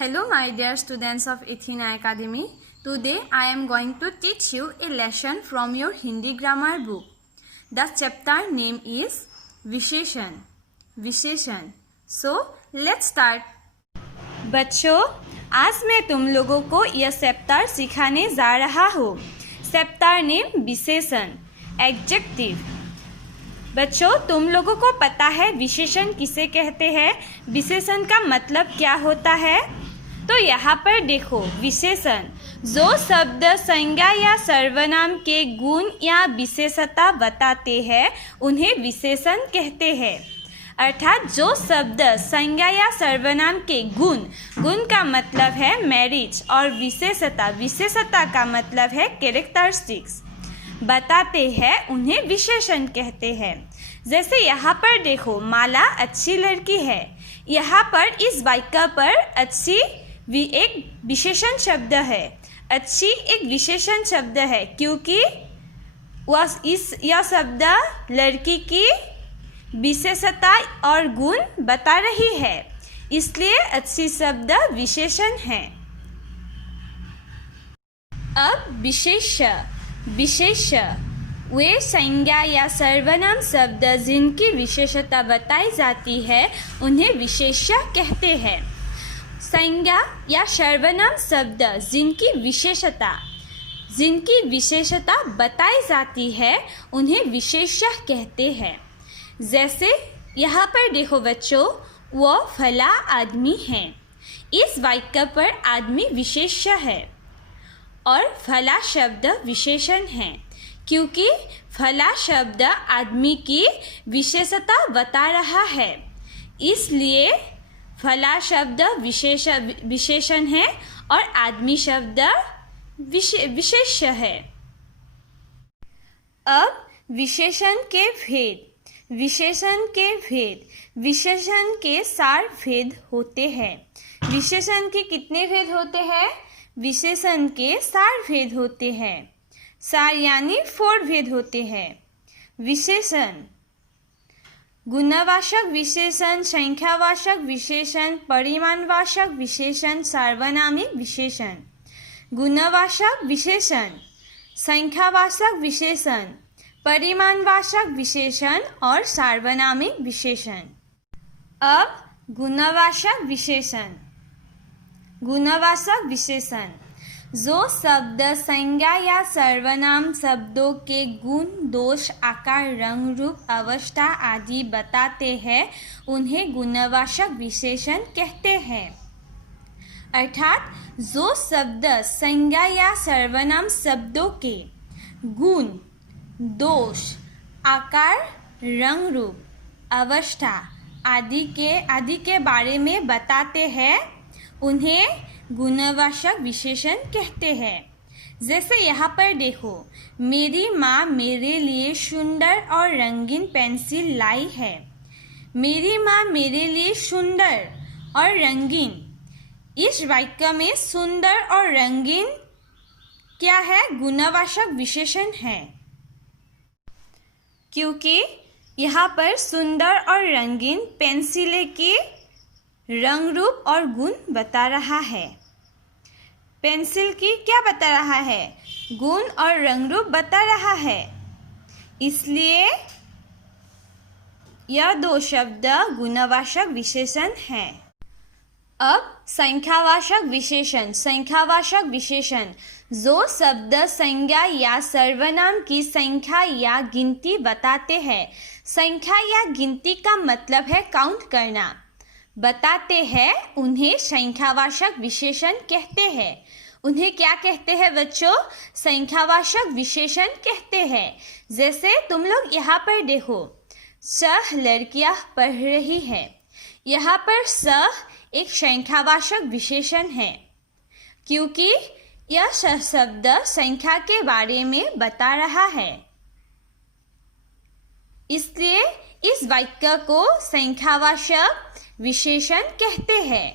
Hello my dear students of Athena Academy. Today I am going to teach you a lesson from your Hindi grammar book. The chapter name is विशेषण. विशेषण. So let's start. बच्चों, आज मैं तुम लोगों को यह chapter सिखाने जा रहा हूँ. चैप्टर नेम विशेषण, एडजेक्टिव. बच्चों, तुम लोगों को पता है विशेषण किसे कहते हैं? विशेषण का मतलब क्या होता है? तो यहाँ पर देखो, विशेषण जो शब्द संज्ञा या सर्वनाम के गुण या विशेषता बताते हैं उन्हें विशेषण कहते हैं. अर्थात जो शब्द संज्ञा या सर्वनाम के गुण का मतलब है मैरिज और विशेषता का मतलब है कैरेक्टरिस्टिक्स बताते हैं उन्हें विशेषण कहते हैं. जैसे यहाँ पर देखो, माला अच्छी लड़की है. यहाँ पर इस वाक्य पर अच्छी एक विशेषण शब्द है. अच्छी एक विशेषण शब्द है क्योंकि यह शब्द लड़की की विशेषता और गुण बता रही है, इसलिए अच्छी शब्द विशेषण है. अब विशेष वे संज्ञा या सर्वनाम शब्द जिनकी विशेषता बताई जाती है उन्हें विशेष्य कहते हैं. संज्ञा या सर्वनाम शब्द जिनकी विशेषता बताई जाती है उन्हें विशेष्य कहते हैं. जैसे यहाँ पर देखो बच्चों, वो फला आदमी है. इस वाक्य पर आदमी विशेष्य है और फला शब्द विशेषण है क्योंकि फला शब्द आदमी की विशेषता बता रहा है, इसलिए फला शब्द विशेषण है और आदमी शब्द विशेष्य है. अब विशेषण के 4 भेद होते हैं. विशेषण के कितने भेद होते हैं? विशेषण के 4 भेद होते हैं. 4 यानी 4 भेद होते हैं. विशेषण गुणवाचक विशेषण, संख्यावाचक विशेषण, परिमाणवाचक विशेषण, सार्वनामिक विशेषण. गुणवाचक विशेषण, संख्यावाचक विशेषण, परिमाणवाचक विशेषण और सार्वनामिक विशेषण. अब गुणवाचक विशेषण जो शब्द संज्ञा या सर्वनाम शब्दों के गुण, दोष, आकार, रंग, रूप, अवस्था आदि बताते हैं उन्हें गुणवाचक विशेषण कहते हैं. अर्थात जो शब्द संज्ञा या सर्वनाम शब्दों के गुण, दोष, आकार, रंग, रूप, अवस्था आदि के बारे में बताते हैं उन्हें गुणवाचक विशेषण कहते हैं. जैसे यहाँ पर देखो, मेरी माँ मेरे लिए सुंदर और रंगीन पेंसिल लाई है. मेरी माँ मेरे लिए सुंदर और रंगीन. इस वाक्य में सुंदर और रंगीन क्या है? गुणवाचक विशेषण है क्योंकि यहाँ पर सुंदर और रंगीन पेंसिलें की रंग, रूप और गुण बता रहा है. पेंसिल की क्या बता रहा है? गुण और रंग रूप बता रहा है, इसलिए यह 2 शब्द गुणवाचक विशेषण हैं. अब संख्यावाचक विशेषण जो शब्द संज्ञा या सर्वनाम की संख्या या गिनती बताते हैं. संख्या या गिनती का मतलब है काउंट करना बताते हैं उन्हें संख्यावाचक विशेषण कहते हैं. उन्हें क्या कहते हैं बच्चों? संख्यावाचक विशेषण कहते हैं. जैसे तुम लोग यहाँ पर देखो, 6 लड़कियाँ पढ़ रही हैं. यहाँ पर 6 एक संख्यावाचक विशेषण है क्योंकि यह शब्द संख्या के बारे में बता रहा है, इसलिए इस वाक्य को संख्यावाचक विशेषण कहते हैं.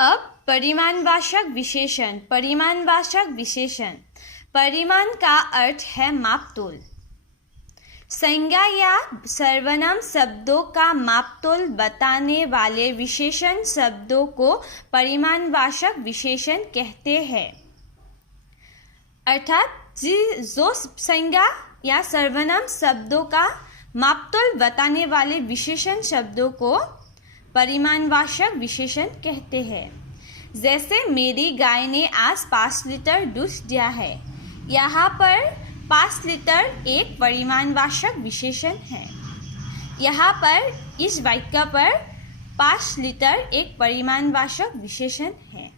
अब परिमाणवाचक विशेषण. परिमाण का अर्थ है मापतोल. संज्ञा या सर्वनाम शब्दों का मापतोल बताने वाले विशेषण शब्दों को परिमाणवाचक विशेषण कहते हैं। अर्थात जो संज्ञा या सर्वनाम शब्दों का मापतोल बताने वाले विशेषण शब्दों को परिमाणवाचक विशेषण कहते हैं। जैसे मेरी गाय ने आज 5 लीटर दूध दिया है। यहाँ पर 5 लीटर एक परिमाणवाचक विशेषण है। यहाँ पर इस वाक्य पर 5 लीटर एक परिमाणवाचक विशेषण है।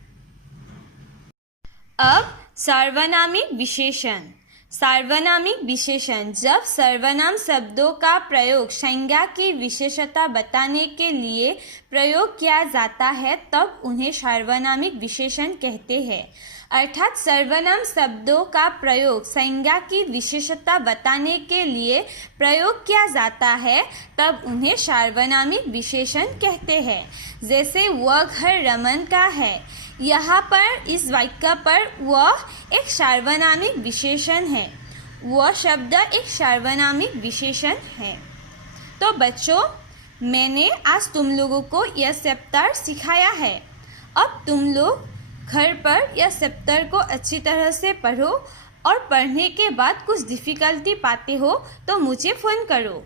अब सार्वनामिक विशेषण। सार्वनामिक विशेषण जब सर्वनाम शब्दों का प्रयोग संज्ञा की विशेषता बताने के लिए प्रयोग किया जाता है तब उन्हें सार्वनामिक विशेषण कहते हैं। अर्थात सर्वनाम शब्दों का प्रयोग संज्ञा की विशेषता बताने के लिए प्रयोग किया जाता है तब उन्हें सार्वनामिक विशेषण कहते हैं। जैसे वह घर रमन का है। यहाँ पर इस वाक्य पर वह एक सार्वनामिक विशेषण है। वह शब्द एक सार्वनामिक विशेषण है। तो बच्चों, मैंने आज तुम लोगों को यह चैप्टर सिखाया है। अब तुम लोग घर पर यह चैप्टर को अच्छी तरह से पढ़ो और पढ़ने के बाद कुछ डिफ़िकल्टी पाते हो तो मुझे फ़ोन करो।